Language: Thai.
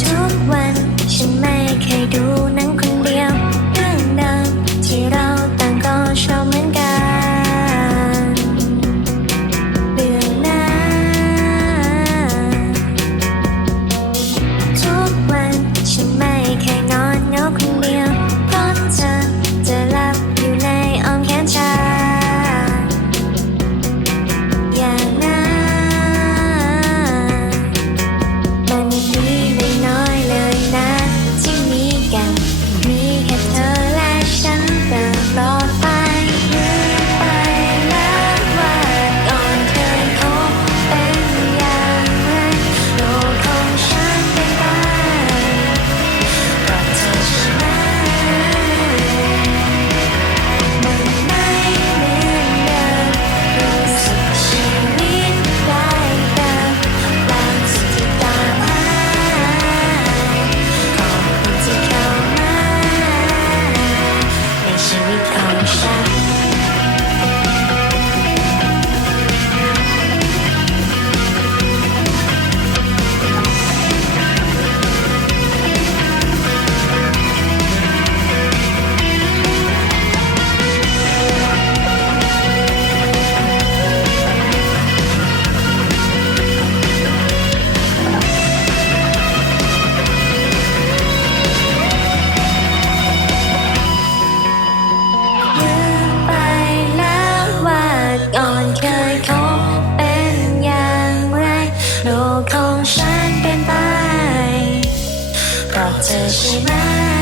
ทุกวันฉันไม่เคยดู should we call got to shine.